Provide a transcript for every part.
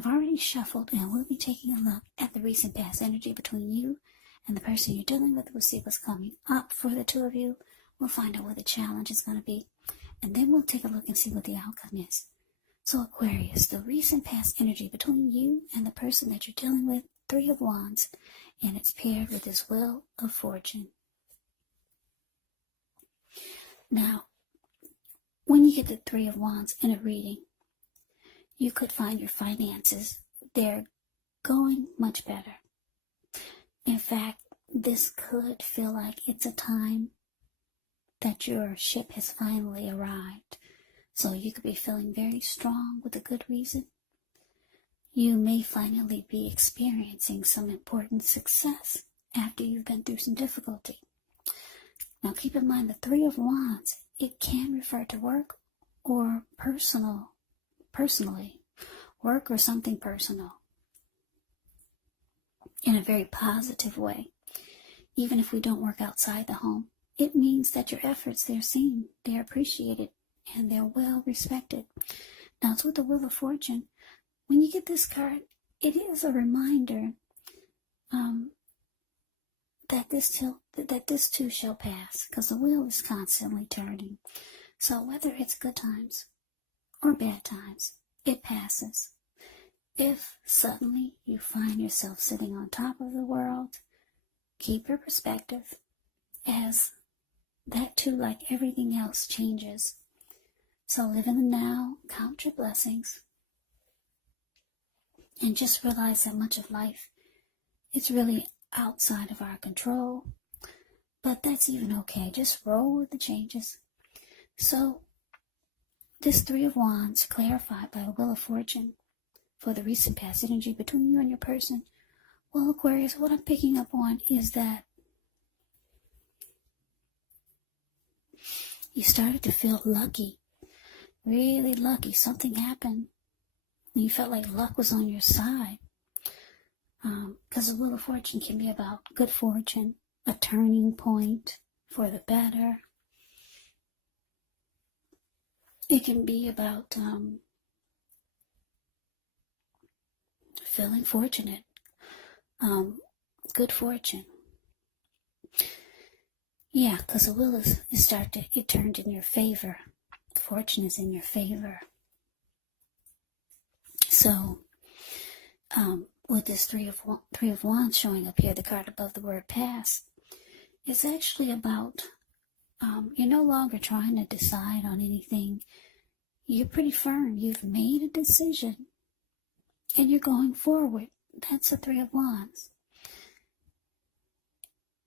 I've already shuffled, and we'll be taking a look at the recent past energy between you and the person you're dealing with. We'll see what's coming up for the two of you. We'll find out what the challenge is going to be, and then we'll take a look and see what the outcome is. So Aquarius, the recent past energy between you and the person that you're dealing with, Three of Wands, and it's paired with this Wheel of Fortune. Now, when you get the Three of Wands in a reading, you could find your finances, they're going much better. In fact, this could feel like it's a time that your ship has finally arrived. So you could be feeling very strong with a good reason. You may finally be experiencing some important success after you've been through some difficulty. Now keep in mind the Three of Wands, it can refer to work or personally, work or something personal in a very positive way. Even if we don't work outside the home, it means that your efforts, they're seen, they're appreciated, and they're well respected. Now it's with the Wheel of Fortune. When you get this card, it is a reminder that this too shall pass, because the wheel is constantly turning. So whether it's good times or bad times, it passes. If suddenly you find yourself sitting on top of the world, keep your perspective, as that too, like everything else, changes. So live in the now, count your blessings, and just realize that much of life is really outside of our control. But that's even okay. Just roll with the changes. So this Three of Wands clarified by the Wheel of Fortune for the recent past energy between you and your person. Well, Aquarius, what I'm picking up on is that you started to feel lucky, really lucky. Something happened, and you felt like luck was on your side. Because the Wheel of Fortune can be about good fortune, a turning point for the better. It can be about feeling fortunate, good fortune. Yeah, because the wheel it turned in your favor. Fortune is in your favor. So, with this Three of Wands showing up here, the card above the word past, it's actually about you're no longer trying to decide on anything. You're pretty firm. You've made a decision, and you're going forward. That's the Three of Wands.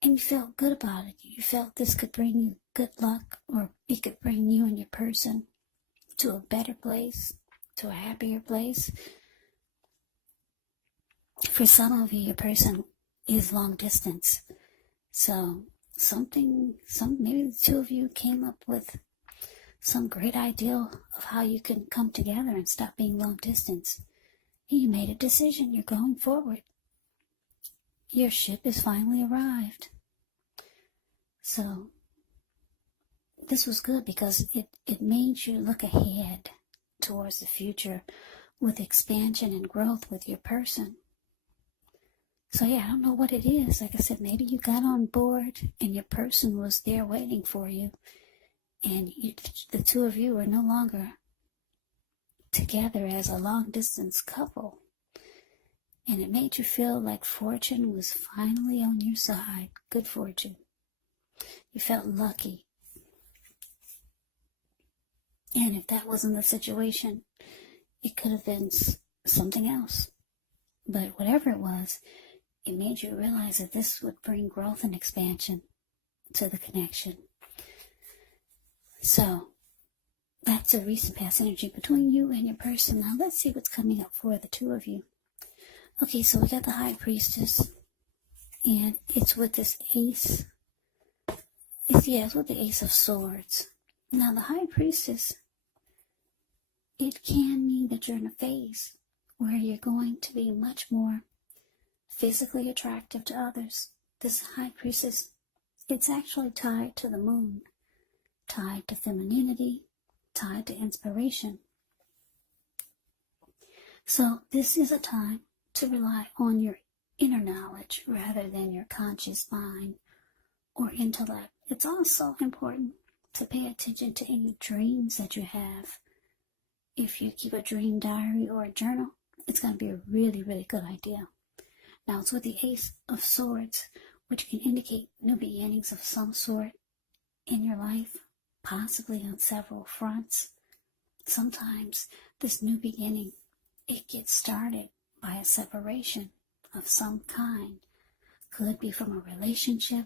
And you felt good about it. You felt this could bring you good luck, or it could bring you and your person to a better place, to a happier place. For some of you, your person is long distance. So maybe the two of you came up with some great ideal of how you can come together and stop being long distance. And you made a decision. You're going forward. Your ship has finally arrived. So this was good because it made you look ahead towards the future with expansion and growth with your person. So yeah, I don't know what it is. Like I said, maybe you got on board and your person was there waiting for you. And the two of you are no longer together as a long-distance couple. And it made you feel like fortune was finally on your side. Good fortune. You felt lucky. And if that wasn't the situation, it could have been something else. But whatever it was, it made you realize that this would bring growth and expansion to the connection. So, that's a recent past energy between you and your person. Now let's see what's coming up for the two of you. Okay, so we got the High Priestess, and it's with this Ace. It's with the Ace of Swords. Now the High Priestess, it can mean that you're in a phase where you're going to be much more physically attractive to others. This High Priestess, it's actually tied to the moon, tied to femininity, tied to inspiration. So this is a time to rely on your inner knowledge rather than your conscious mind or intellect. It's also important to pay attention to any dreams that you have. If you keep a dream diary or a journal, it's going to be a really, really good idea. Now it's with the Ace of Swords, which can indicate new beginnings of some sort in your life, possibly on several fronts. Sometimes this new beginning, it gets started by a separation of some kind. Could be from a relationship,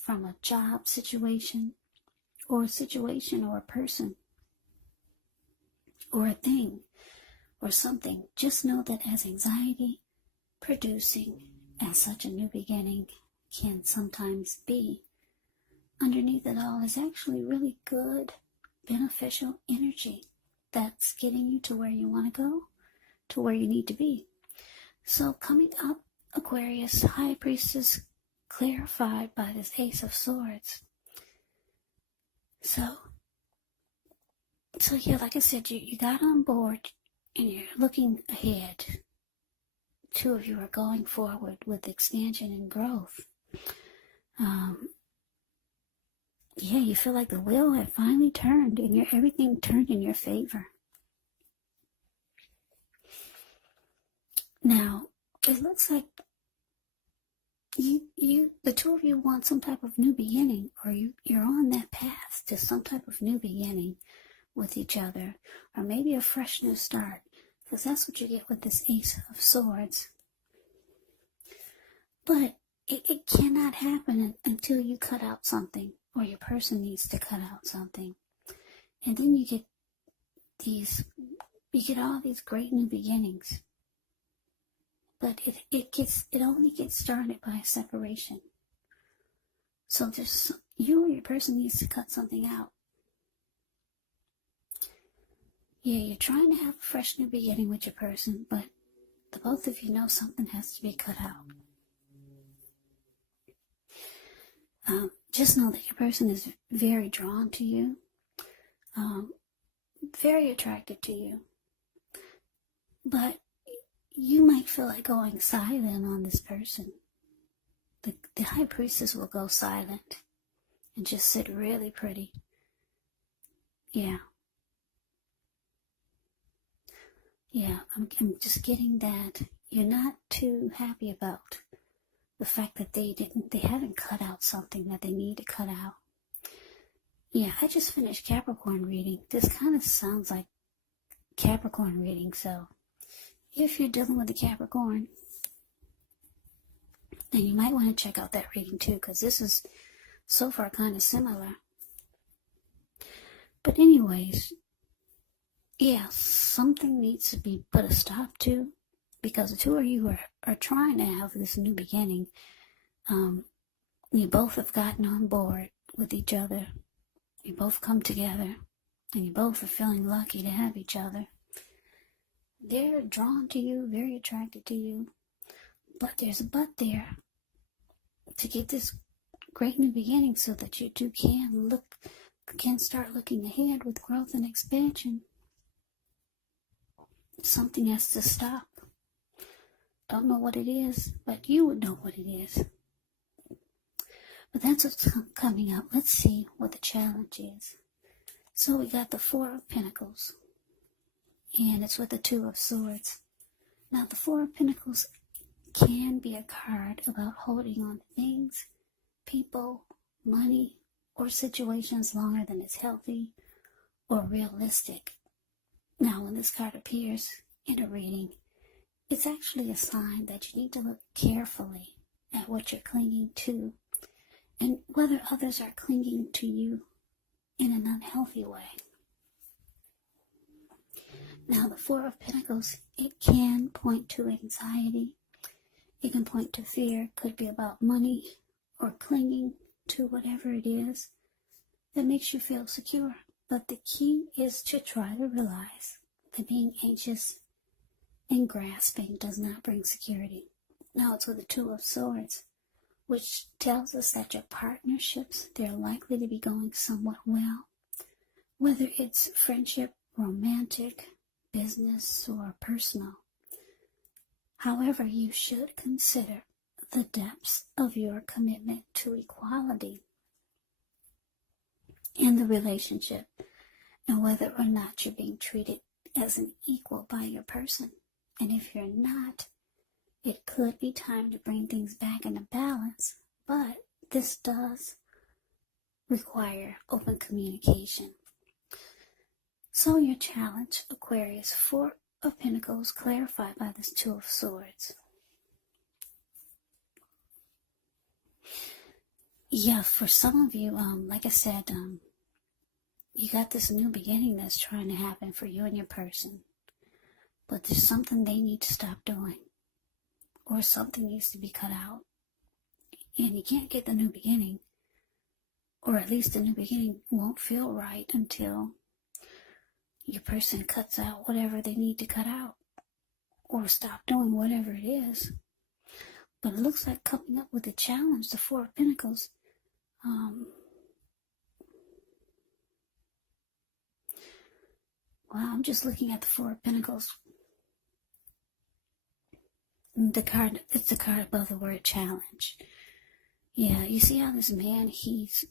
from a job situation, or a situation or a person, or a thing, or something. Just know that as anxiety producing as such a new beginning can sometimes be, underneath it all is actually really good, beneficial energy that's getting you to where you want to go, to where you need to be. So coming up, Aquarius, High Priestess, clarified by this Ace of Swords. So yeah, like I said, you got on board and you're looking ahead. Two of you are going forward with expansion and growth. Yeah, you feel like the wheel had finally turned and everything turned in your favor. Now, it looks like the two of you want some type of new beginning, or you're on that path to some type of new beginning with each other, or maybe a fresh new start, because that's what you get with this Ace of Swords. But it cannot happen until you cut out something, or your person needs to cut out something. And then you get all these great new beginnings. But it only gets started by a separation. So you or your person needs to cut something out. Yeah, you're trying to have a fresh new beginning with your person, but the both of you know something has to be cut out. Just know that your person is very drawn to you, very attracted to you, but you might feel like going silent on this person. The High Priestess will go silent and just sit really pretty. Yeah, I'm just getting that you're not too happy about the fact that they haven't cut out something that they need to cut out. Yeah, I just finished Capricorn reading. This kind of sounds like Capricorn reading, so if you're dealing with a Capricorn, then you might want to check out that reading too, because this is so far kind of similar. But anyways, yeah, something needs to be put a stop to, because the two of you are trying to have this new beginning. You both have gotten on board with each other. You both come together, and you both are feeling lucky to have each other. They're drawn to you, very attracted to you, but there's a but there to get this great new beginning so that you two can start looking ahead with growth and expansion. Something has to stop. Don't know what it is, but you would know what it is. But that's what's coming up. Let's see what the challenge is. So we got the Four of Pentacles, and it's with the Two of Swords. Now the Four of Pentacles can be a card about holding on to things, people, money, or situations longer than it's healthy or realistic. Now when this card appears in a reading, it's actually a sign that you need to look carefully at what you're clinging to and whether others are clinging to you in an unhealthy way. Now the Four of Pentacles, it can point to anxiety. It can point to fear. It could be about money or clinging to whatever it is that makes you feel secure. But the key is to try to realize that being anxious and grasping does not bring security. Now it's with the Two of Swords, which tells us that your partnerships, they're likely to be going somewhat well. Whether it's friendship, romantic, business, or personal. However, you should consider the depths of your commitment to equality in the relationship and whether or not you're being treated as an equal by your person. And if you're not, it could be time to bring things back into balance, but this does require open communication. So your challenge, Aquarius, 4 of Pentacles clarified by this 2 of Swords. Yeah, for some of you, like I said, you got this new beginning that's trying to happen for you and your person. But there's something they need to stop doing. Or something needs to be cut out. And you can't get the new beginning. Or at least the new beginning won't feel right until your person cuts out whatever they need to cut out. Or stop doing whatever it is. But it looks like coming up with a challenge, the 4 of Pentacles. Well, I'm just looking at the 4 of Pentacles. The card, it's the card above the word challenge. Yeah, you see how this man, he's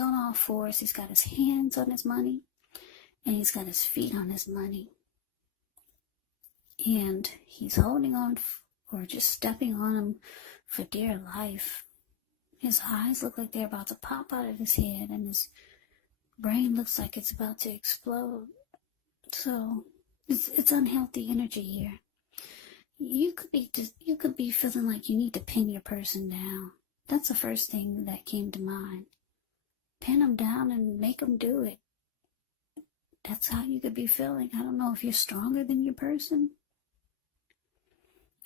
on all fours. He's got his hands on his money. And he's got his feet on his money. And he's holding on or just stepping on them for dear life. His eyes look like they're about to pop out of his head, and his brain looks like it's about to explode. So it's unhealthy energy here. You could be feeling like you need to pin your person down. That's the first thing that came to mind. Pin them down and make them do it. That's how you could be feeling. I don't know if you're stronger than your person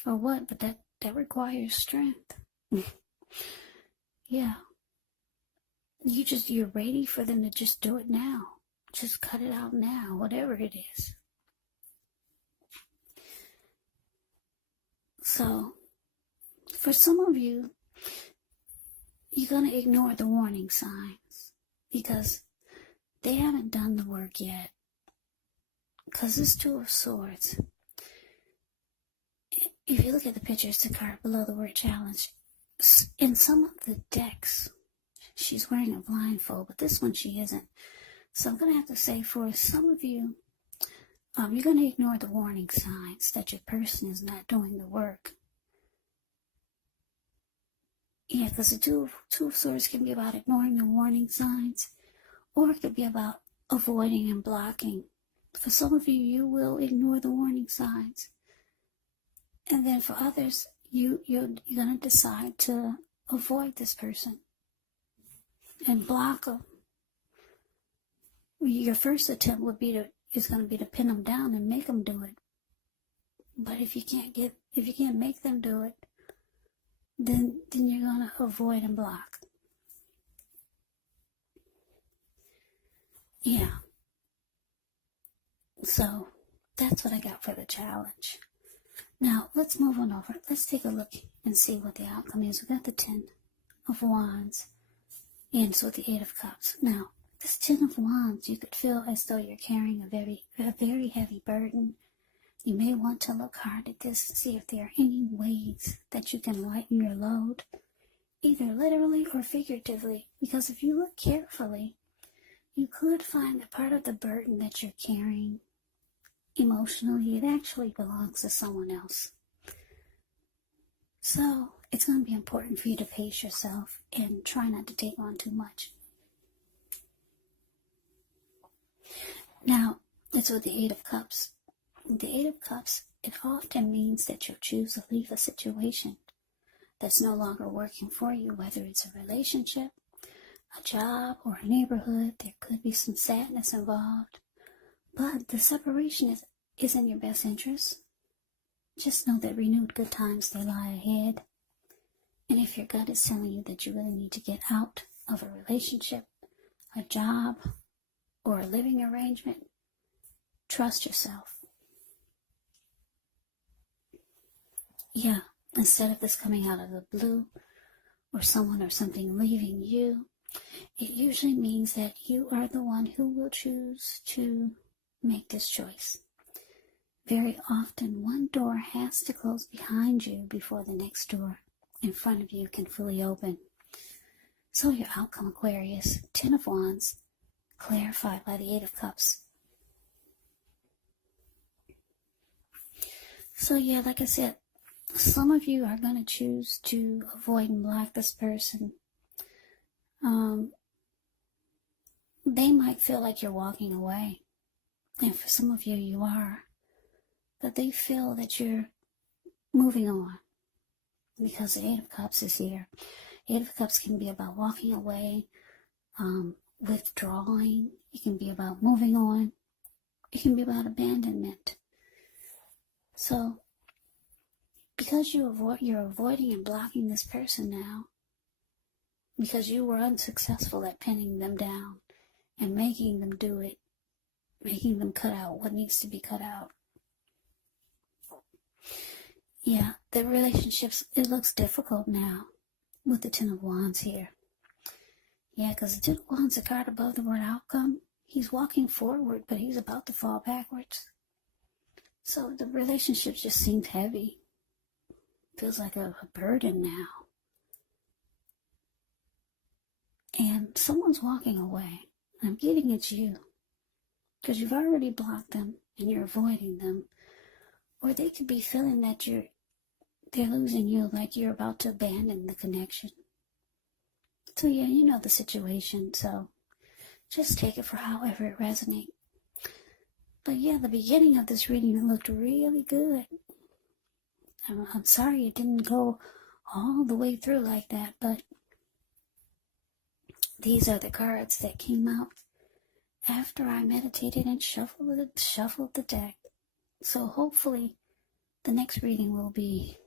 or what, but that requires strength. Yeah. You're ready for them to just do it now. Just cut it out now, whatever it is. So, for some of you, you're going to ignore the warning signs because they haven't done the work yet. Because this 2 of Swords, if you look at the picture, it's the card below the word challenge. In some of the decks, she's wearing a blindfold, but this one she isn't. So I'm going to have to say for some of you, you're going to ignore the warning signs that your person is not doing the work. Yeah, because the two of Swords can be about ignoring the warning signs, or it could be about avoiding and blocking. For some of you, you will ignore the warning signs. And then for others, you're going to decide to avoid this person and block them. Your first attempt is going to be to pin them down and make them do it. But if you can't make them do it, then you're going to avoid and block. Yeah. So that's what I got for the challenge. Now let's move on over. Let's take a look and see what the outcome is. We got the 10 of Wands ends with the 8 of Cups. Now, this 10 of Wands, you could feel as though you're carrying a very heavy burden. You may want to look hard at this and see if there are any ways that you can lighten your load, either literally or figuratively, because if you look carefully, you could find that part of the burden that you're carrying emotionally, it actually belongs to someone else. So it's going to be important for you to pace yourself and try not to take on too much. Now, it's with the 8 of Cups. The 8 of Cups, it often means that you'll choose to leave a situation that's no longer working for you, whether it's a relationship, a job, or a neighborhood. There could be some sadness involved. But the separation is in your best interest. Just know that renewed good times, they lie ahead. And if your gut is telling you that you really need to get out of a relationship, a job, or a living arrangement, trust yourself. Yeah, instead of this coming out of the blue, or someone or something leaving you, it usually means that you are the one who will choose to make this choice. very often one door has to close behind you before the next door in front of you can fully open. So your outcome, Aquarius, 10 of Wands, clarified by the 8 of Cups. So yeah, like I said, some of you are going to choose to avoid and block this person. They might feel like you're walking away. And for some of you, you are. But they feel that you're moving on. Because the 8 of Cups is here. 8 of Cups can be about walking away, withdrawing. It can be about moving on. It can be about abandonment. So, because you're avoiding and blocking this person now, because you were unsuccessful at pinning them down and making them do it, making them cut out what needs to be cut out. Yeah, the relationships, it looks difficult now with the 10 of Wands here. Yeah, because the 10 of Wands, the card above the word outcome, he's walking forward, but he's about to fall backwards. So the relationship just seems heavy. Feels like a burden now. And someone's walking away. I'm getting at you. Because you've already blocked them and you're avoiding them. Or they could be feeling that they're losing you, like you're about to abandon the connection. So yeah, you know the situation, so just take it for however it resonates. But yeah, the beginning of this reading looked really good. I'm sorry it didn't go all the way through like that, but these are the cards that came out after I meditated and shuffled the deck. So hopefully the next reading will be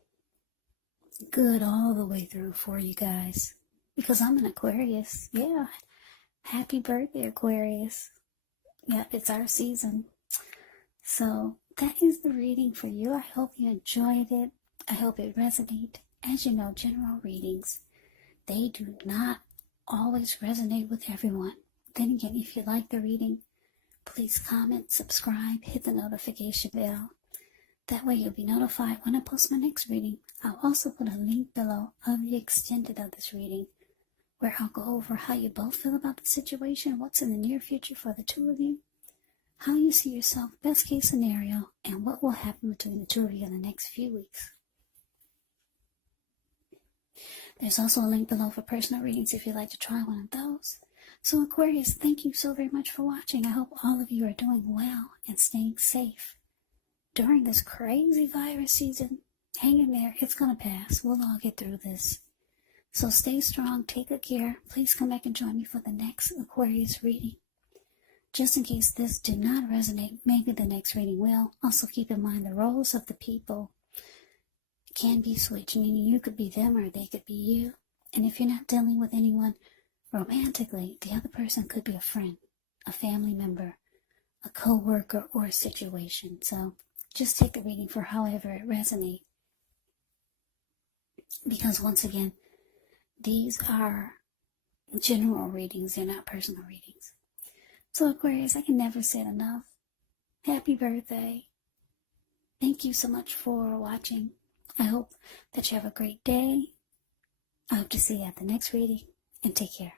good all the way through for you guys. Because I'm an Aquarius. Yeah. Happy birthday, Aquarius. Yeah, it's our season. So that is the reading for you. I hope you enjoyed it. I hope it resonated. As you know, general readings, they do not always resonate with everyone. Then again, if you like the reading, please comment, subscribe, hit the notification bell. That way you'll be notified when I post my next reading. I'll also put a link below of the extended of this reading, where I'll go over how you both feel about the situation, what's in the near future for the two of you, how you see yourself, best case scenario, and what will happen between the two of you in the next few weeks. There's also a link below for personal readings if you'd like to try one of those. So Aquarius, thank you so very much for watching. I hope all of you are doing well and staying safe during this crazy virus season. Hang in there. It's going to pass. We'll all get through this. So stay strong. Take good care. Please come back and join me for the next Aquarius reading. Just in case this did not resonate, maybe the next reading will. Also keep in mind the roles of the people can be switched, meaning you could be them or they could be you. And if you're not dealing with anyone romantically, the other person could be a friend, a family member, a co-worker, or a situation. So just take the reading for however it resonates. Because once again, these are general readings, they're not personal readings. So Aquarius, I can never say it enough. Happy birthday. Thank you so much for watching. I hope that you have a great day. I hope to see you at the next reading, and take care.